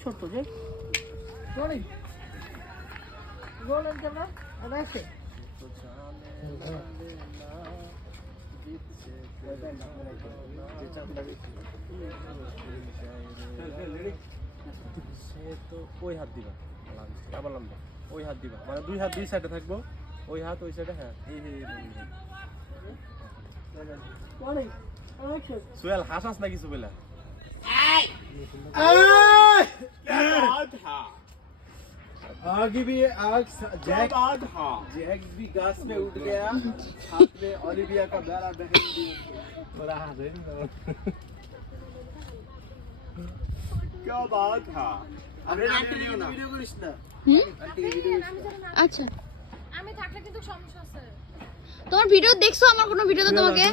ছোট যে গোলেন কেন আছে তো ওই হাত দিবা আবার লম্বা ওই হাত দিবা মানে দুই হাত দুই সাইডে থাকবো ওই হাত ওই সাইডে হ্যাঁ সোহেল হাসাস না কিছু বলে आगे भी आग जैक भी घास पे उठ गया हाथ में ओलिविया का प्यारा बहन भी बड़ा हाथ है क्या बात है আমরা আন্টি ভিডিও করিস না আন্টি ভিডিও আচ্ছা আমি থাকলে কিন্তু সমস্যা আছে তোমার ভিডিও দেখছো আমার কোনো ভিডিও তো তোমাকে